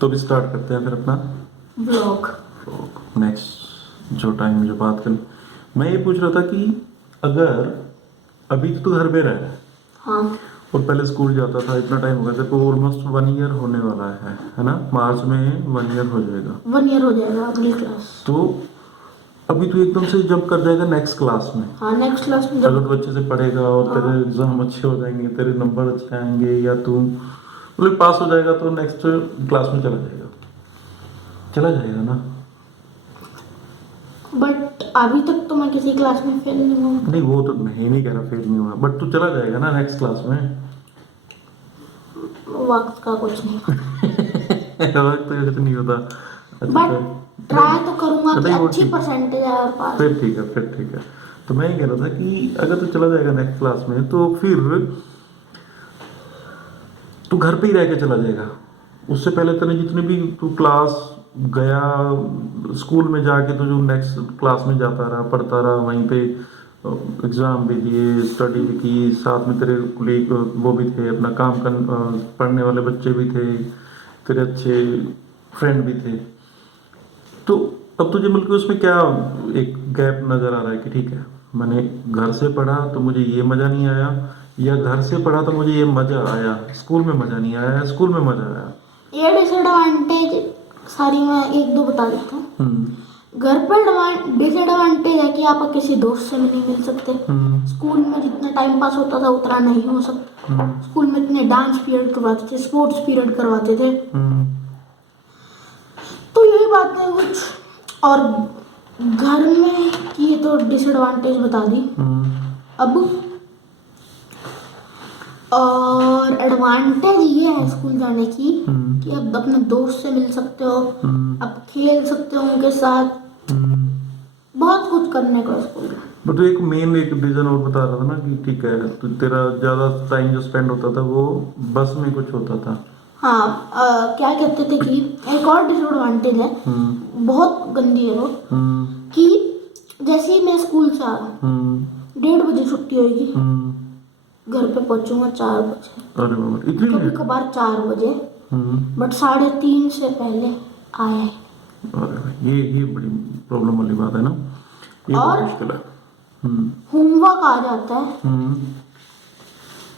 तो भी स्टार्ट करते हैं फिर अपना ब्लॉग। नेक्स्ट जो टाइम मुझे बात करनी। मैं ये पूछ रहा था कि अगर अभी तो घर पे रह हाँ और पहले स्कूल जाता था, इतना टाइम हो गया तेरे को, ऑलमोस्ट 1 ईयर होने वाला है ना? मार्च में 1 ईयर हो जाएगा। 1 ईयर हो जाएगा अगली क्लास। तो अभी तू एकदम से जंप कर जाएगा नेक्स्ट क्लास में। हाँ नेक्स्ट क्लास में अगर जब तू अच्छे से पढ़ेगा और हाँ। तेरे एग्जाम अच्छे हो जाएंगे, तेरे नंबर अच्छे आएंगे, या तू मतलब पास हो जाएगा, तो नेक्स्ट क्लास में चला जाएगा ना? बट अभी तक तो मैं किसी क्लास में फेल नहीं हूँ। नहीं, वो तो मैं नहीं कह रहा फेल नहीं हुआ, बट तू चला जाएगा ना नेक्स्ट क्लास में। वक्त का कुछ नहीं पता। वक्त का कुछ नहीं होता। अच्छा बट ट्राई तो करूंगा कि नहीं, वो अच्छी ठीक। परसेंटेज आए और पास। फिर ठीक है। तो मैं ये कह रहा था कि अगर तू चला जाएगा नेक्स्ट क्लास में, तो फिर तू घर पे ही रह के चला जाएगा। उससे पहले तेने जितने भी तू क्लास गया, स्कूल में जाके तो जो नेक्स्ट क्लास में जाता रहा, पढ़ता रहा, वहीं पे एग्ज़ाम भी दिए, स्टडी भी की, साथ में तेरे कुलीग वो भी थे, अपना काम कर पढ़ने वाले बच्चे भी थे, तेरे अच्छे फ्रेंड भी थे। तो अब तुझे मिलकर उसमें क्या एक गैप नज़र आ रहा है कि ठीक है, मैंने घर से पढ़ा तो मुझे ये मज़ा नहीं आया, या घर से पढ़ा तो मुझे ये मज़ा आया, स्कूल में मज़ा नहीं आया, स्कूल में मज़ा आया। ये डिसएडवांटेज सारी मैं एक दो बता देता हूँ। घर पर डिसएडवांटेज है कि आप किसी दोस्त से भी नहीं मिल सकते। स्कूल में जितना टाइम पास होता था उतना नहीं हो सकता। स्कूल में इतने डांस पीरियड करवाते थे, स्पोर्ट्स पीरियड करवाते थे। तो यही बात है कुछ। और घर में की तो डिसएडवांटेज बता दी। अब और एडवांटेज ये है स्कूल जाने की कि अब अपने दोस्त से मिल सकते हो, अब खेल सकते हो उनके साथ, बहुत कुछ करने को है स्कूल में। बट एक मेन एक रीजन और बता रहा था ना कि ठीक है, तो तेरा ज़्यादा टाइम जो स्पेंड होता था वो बस में कुछ होता था। हाँ क्या कहते थे कि एक और डिसएडवांटेज है, बहुत गंदी है वो, कि जैसे ही मैं स्कूल से आ रहा हूँ 1:30 बजे छुट्टी होगी, घर पे पहुंचूंगा 4 बजे, अरे बाबा, इतनी कभी लेट? कभार 4 बजे, बट 3:30 से पहले आया ही। अरे भाई, ये बड़ी प्रॉब्लम वाली बात है ना, ये और बहुत मुश्किल है। होमवर्क आ जाता है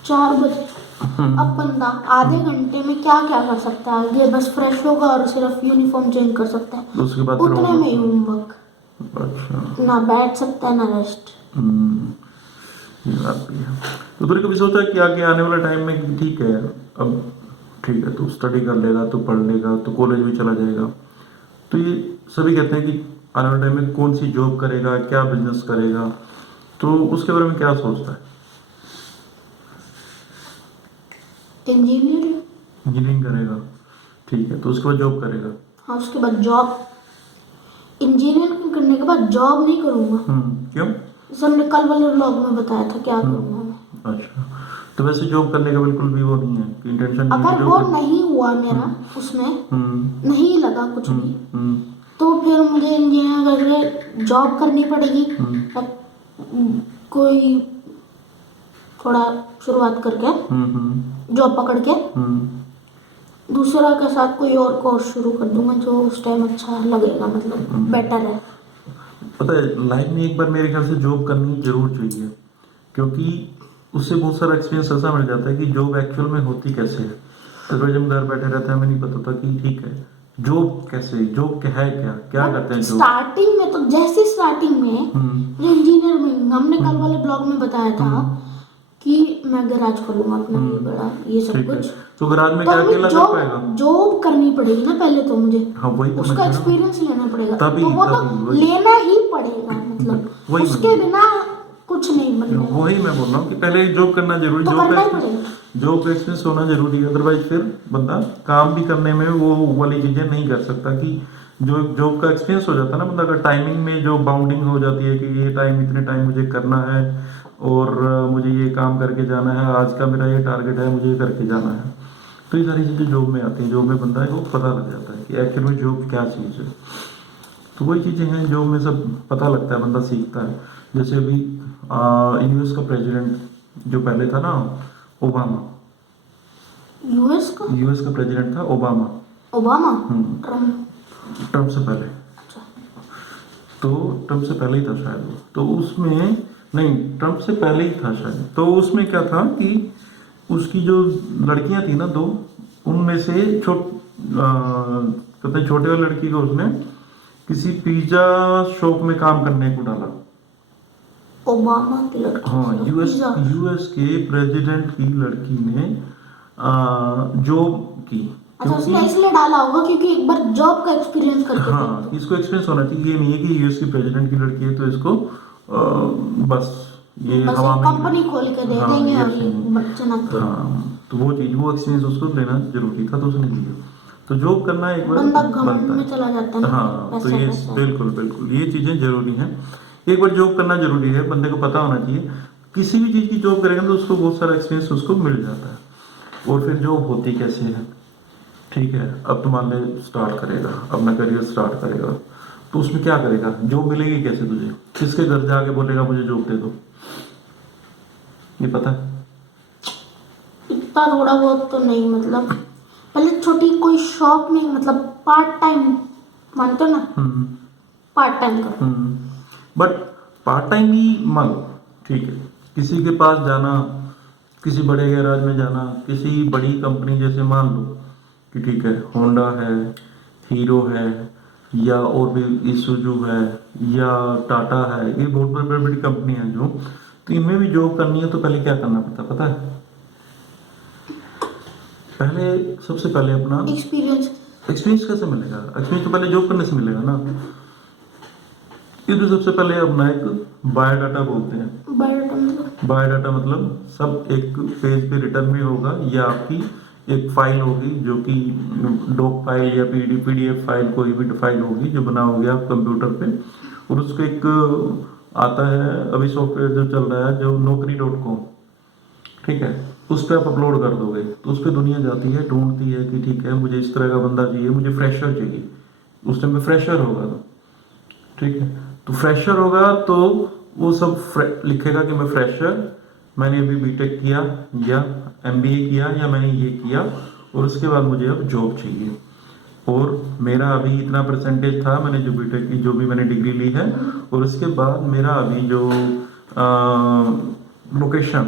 4 बजे। अब बंदा आधे घंटे में क्या क्या कर सकता है? ये बस फ्रेश होगा और सिर्फ यूनिफॉर्म चेंज कर सकता है, तो उसके बाद फिर उतने में ही होमवर्क। अच्छा, ना बैठ सकता है ना रेस्ट। ये बात भी है। तो तूने कभी सोचा कि आगे आने वाले टाइम में कि ठीक है, अब ठीक है, तू स्टडी कर लेगा, तू पढ़ लेगा, तू कॉलेज भी चला जाएगा, तो ये सभी कहते हैं कि आने वाले टाइम में कौन सी जॉब करेगा, क्या बिजनेस करेगा, तो उसके बारे में क्या सोचता है? इंजीनियरिंग। इंजीनियरिंग करेगा, ठीक है, तो उसके बाद जॉब करेगा। हाँ उसके बाद जॉब। इंजीनियरिंग करने के बाद जॉब नहीं करूँगा। क्यों? जैसे हमने कल वाले व्लॉग में बताया था क्या करूँगा मैं। अच्छा, तो वैसे जॉब करने का बिल्कुल भी वो नहीं है कि इंटेंशन नहीं है अगर कि वो जॉब नहीं हुआ मेरा उसमें नहीं लगा कुछ भी, हम्म तो फिर मुझे इंजीनियर करके जॉब करनी पड़ेगी। कोई थोड़ा शुरुआत करके जॉब पकड़ के दूसरा के साथ कोई और कोर्स शुरू कर दूंगा जो उस टाइम अच्छा लगेगा, मतलब बेटर है। पता है, लाइफ में एक बार मेरे ख्याल से जॉब करनी जरूर चाहिए, क्योंकि उससे बहुत सारा एक्सपीरियंस ऐसा मिल जाता है कि जॉब एक्चुअल में होती कैसे है। तो रोज हम घर बैठे रहते हैं, हमें नहीं पता था कि ठीक है जॉब कैसे, जॉब क्या है, क्या क्या करते हैं जॉब। स्टार्टिंग में तो जैसे स्टार्टिंग में मुझे इंजीनियर में हमने कल वाले ब्लॉग में बताया था कि मैं गैराज खोलूंगा अपना, ये बड़ा ये सब ठीक है, कुछ। तो गराज में तो क्या हमें अकेला कर पाएगा? जॉब करनी पड़ेगी ना पहले, तो मुझे हाँ वही तो मैं उसका कह रहा हूँ। एक्सपीरियंस लेना पड़ेगा। तभी तो वो तो वही लेना ही पड़ेगा, मतलब वही उसके बिना कुछ नहीं बनने वाला। वही मैं बोल रहा हूँ कि पहले जॉब करना जरूरी, तो जॉब करना का ही पड़ेगा। जॉब का एक्सपीरियंस होना जरूरी है, अदरवाइज फिर बंदा काम भी करने में वो वाली चीजें नहीं कर सकता। कि जो जॉब का एक्सपीरियंस हो जाता है ना बंदा का, टाइमिंग में जो बाउंडिंग हो जाती है कि ये टाइम इतने टाइम मुझे करना है और मुझे ये काम करके जाना है, आज का मेरा ये टारगेट है, मुझे ये करके जाना है। तो ये सारी चीज़ें जॉब में आती हैं, जॉब में बंदा है वो पता लग जाता है कि एक्चुअल में जॉब क्या चीज़ है। तो वही चीज़ें हैं जॉब में सब पता लगता है, बंदा सीखता है। जैसे अभी यूएस का प्रेसिडेंट जो पहले था ना, ओबामा, यूएस का यूएस का प्रेसिडेंट था ओबामा। ओबामा, हम्म। ट्रम्प। ट्रम्प से पहले, अच्छा, तो ट्रम्प से पहले ही था शायद वो, तो उसमें नहीं, ट्रम्प से पहले ही था शायद। तो उसमें क्या था कि उसकी जो लड़कियां थी ना दो, उनमें से कहते हैं छोटे वाली लड़की को उसने किसी पिज्जा शॉप में काम करने को डाला। ओबामा की लड़की हाँ, से यूएस पिज्जा। यूएस के प्रेसिडेंट की लड़की ने जॉब की, अच्छा, क्योंकि उसने इसलिए डाला होगा क्योंकि एक बार जॉब का एक्सपीरियंस करके हाँ, देखते। इसको एक्सपीरियंस होना चाहिए। ये नहीं है कि यूएस की प्रेसिडेंट की लड़की है तो इसको बस ये बस हवा एक में ही कंपनी खोल के दे हाँ, देंगे ये और ये नहीं। बच्चे नाचते। हाँ, तो वो चीज़, वो एक्सपीरियंस उसको लेना जरूरी था तो उसने लिया। तो जॉब करना एक बार बंदा घमंड बनता में है। चला जाता है ना, हाँ, तो पैसा ये पैसा। बिल्कुल बिल्कुल ये चीज़ें जरूरी हैं। एक बार जॉब करना जरूरी है, बंदे को पता होना चाहिए। किसी भी चीज़ की जॉब करेगा तो उसको बहुत सारा एक्सपीरियंस उसको मिल जाता है। और फिर जॉब होती कैसे है, ठीक है, अब तो मान ले स्टार्ट करेगा, अपना करियर स्टार्ट करेगा, तो उसमें क्या करेगा, जॉब मिलेगी कैसे तुझे, किसके घर जाके बोलेगा मुझे जॉब दे दो, ये पता है? इतना थोड़ा बहुत तो नहीं, मतलब पहले छोटी कोई शॉप में, मतलब पार्ट टाइम मानते हो ना, हम्म पार्ट टाइम करो। बट पार्ट टाइम ही मान लो, ठीक है, किसी के पास जाना, किसी बड़े गैराज में जाना, किसी बड़ी कंपनी जैसे मान लो कि ठीक है होंडा है, हीरो है, या और भी इसूजू है, या टाटा है, ये बहुत बड़ी बड़ी बड़ी कंपनी है जो, तो इनमें भी जॉब करनी है तो पहले क्या करना पता है? पहले सबसे पहले अपना एक्सपीरियंस। एक्सपीरियंस कैसे मिलेगा? एक्सपीरियंस तो पहले जॉब करने से मिलेगा ना। ये तो सबसे पहले अपना एक बायोडाटा बोलते हैं। बायोडाटा मतलब? बायोडाटा मतलब सब एक पेज पे रिटर्न में होगा, या आपकी एक फाइल होगी जो कि डॉक फाइल या पीडीएफ फाइल, कोई भी फाइल होगी जो बनाओगे आप कंप्यूटर पे, और उसको एक आता है अभी सॉफ्टवेयर जो चल रहा है जो naukri.com, ठीक है, उस पर आप अपलोड कर दोगे तो उस पर दुनिया जाती है, ढूंढती है कि ठीक है मुझे इस तरह का बंदा चाहिए, मुझे फ्रेशर चाहिए। उस टाइम में फ्रेशर होगा, ठीक है, तो फ्रेशर होगा तो वो सब लिखेगा कि मैं फ्रेशर, मैंने अभी बीटेक किया या एमबीए किया या मैंने ये किया, और उसके बाद मुझे अब जॉब चाहिए, और मेरा अभी इतना परसेंटेज था, मैंने जो बीटेक की जो भी मैंने डिग्री ली है, और उसके बाद मेरा अभी जो लोकेशन,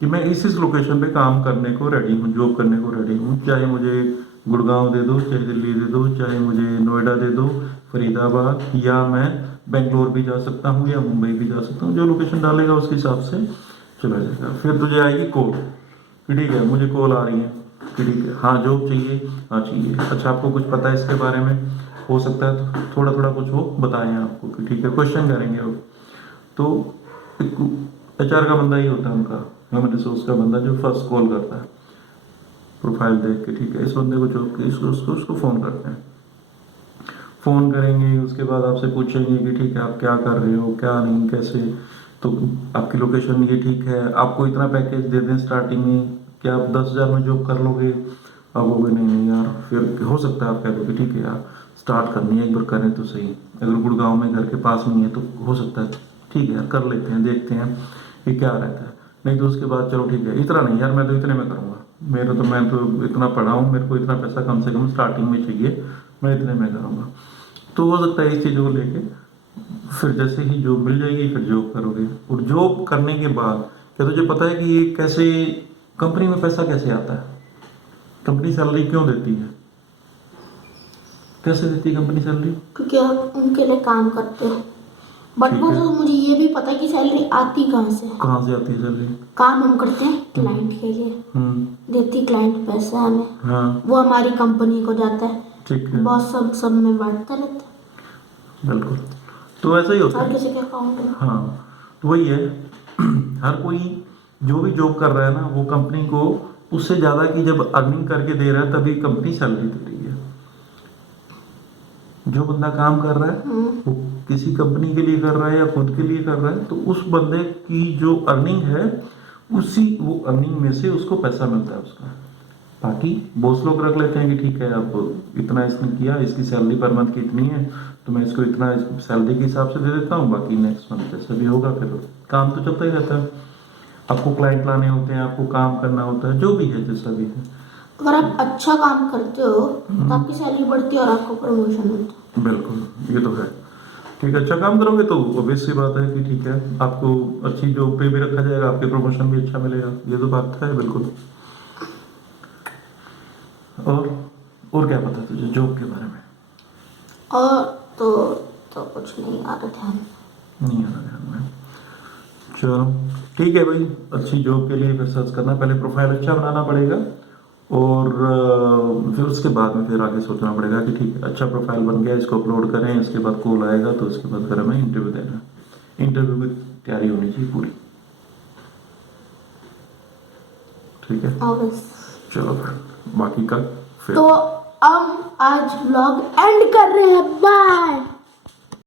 कि मैं इस लोकेशन पे काम करने को रेडी हूँ, जॉब करने को रेडी हूँ, चाहे मुझे गुड़गांव दे दो, चाहे दिल्ली दे दो, चाहे मुझे नोएडा दे दो, फरीदाबाद, या मैं बेंगलोर भी जा सकता हूँ या मुंबई भी जा सकता हूँ, जो लोकेशन डालेगा उसके हिसाब से चला जाएगा। फिर तुझे आएगी कॉल कि ठीक है मुझे कॉल आ रही है कि ठीक है हाँ जॉब चाहिए, हाँ चाहिए, अच्छा आपको कुछ पता है इसके बारे में, हो सकता है तो थोड़ा थोड़ा कुछ वो बताएं आपको कि ठीक है, क्वेश्चन करेंगे वो। तो एचआर का बंदा ही होता है उनका, ह्यूमन रिसोर्स का बंदा जो फर्स्ट कॉल करता है, प्रोफाइल देख के ठीक है इस बंदे को जॉब की, इसको उसको उसको फ़ोन करते हैं, फ़ोन करेंगे, उसके बाद आपसे पूछेंगे कि ठीक है आप क्या कर रहे हो, क्या नहीं, कैसे, तो आपकी लोकेशन ये ठीक है, आपको इतना पैकेज दे दें स्टार्टिंग में, क्या आप 10,000 में जॉब कर लोगे? अब वो भी नहीं नहीं यार, फिर हो सकता है आप कह दो कि ठीक है यार स्टार्ट करनी है, एक बार करें तो सही, अगर गुड़गांव में घर के पास में है तो हो सकता है ठीक है यार कर लेते हैं, देखते हैं कि क्या रहता है, नहीं तो उसके बाद चलो ठीक है इतना नहीं यार मैं तो इतने में करूँगा, मैं तो इतना पढ़ा हूँ, मेरे को इतना पैसा कम से कम स्टार्टिंग में चाहिए, मैं इतने में करूँगा। तो हो सकता है इस चीज़ों को लेके फिर जैसे ही जॉब मिल जाएगी फिर जॉब करोगे, और जॉब करने के बाद क्या तुझे पता है कि ये कैसे कंपनी में पैसा कैसे आता है, कंपनी सैलरी क्यों देती है, कैसे देती है कंपनी सैलरी? क्योंकि आप उनके लिए काम करते हो। बट ठीक वो है। तो मुझे ये भी पता है कि सैलरी आती कहाँ से है। कहाँ से आती है सैलरी? काम हम करते हैं क्लाइंट के लिए, देती क्लाइंट पैसा हमें, हाँ वो हमारी कंपनी को जाता है, ठीक है, बॉस सब में बांटता रहता है, बिल्कुल, तो ऐसा ही होता हर है। किसी के अकाउंट में। हाँ, तो वही है हर कोई जो भी जॉब कर रहा है ना वो कंपनी को उससे ज़्यादा की जब अर्निंग करके दे रहा है तभी कंपनी सैलरी दे रही है। जो बंदा काम कर रहा है वो किसी कंपनी के लिए कर रहा है या खुद के लिए कर रहा है, तो उस बंदे की जो अर्निंग है उसी वो अर्निंग में से उसको पैसा मिलता है उसका। बाकी बॉस लोग रख लेते हैं कि ठीक है अब इतना इसने किया, इसकी सैलरी पर मंथ की इतनी है तो मैं इसको इतना सैलरी के हिसाब से दे देता हूँ, बाकी नेक्स्ट मंथ जैसा भी होगा फिर काम तो चलता ही रहता है। आपको क्लाइंट लाने होते हैं, आपको काम करना होता है, जो भी है जैसा भी है, अगर आप अच्छा काम करते हो तो आपकी सैलरी बढ़ती है और आपको प्रमोशन मिलता बिल्कुल, ये तो है। ठीक है, अच्छा काम करोगे तो ऑब्वियस सी बात है कि ठीक है, आपको अच्छी जॉब पे भी रखा जाएगा, आपके प्रमोशन भी अच्छा मिलेगा, ये तो बात है बिल्कुल। और और क्या पता तुझे जॉब के बारे में? है। और तो कुछ नहीं आ रहा ध्यान में। नहीं आ रहा ध्यान में। चलो ठीक है भाई, अच्छी जॉब के लिए फिर सर्च करना, पहले प्रोफाइल अच्छा बनाना पड़ेगा और फिर उसके बाद में फिर आगे सोचना पड़ेगा कि ठीक है, अच्छा प्रोफाइल बन गया, इसको अपलोड करें, इसके बाद कॉल आएगा तो उसके बाद फिर हमें इंटरव्यू देना है। इंटरव्यू की तैयारी होनी चाहिए पूरी। ठीक है, और बस। चलो फिर बाकी का फिर तो हम आज व्लॉग एंड कर रहे हैं। बाय।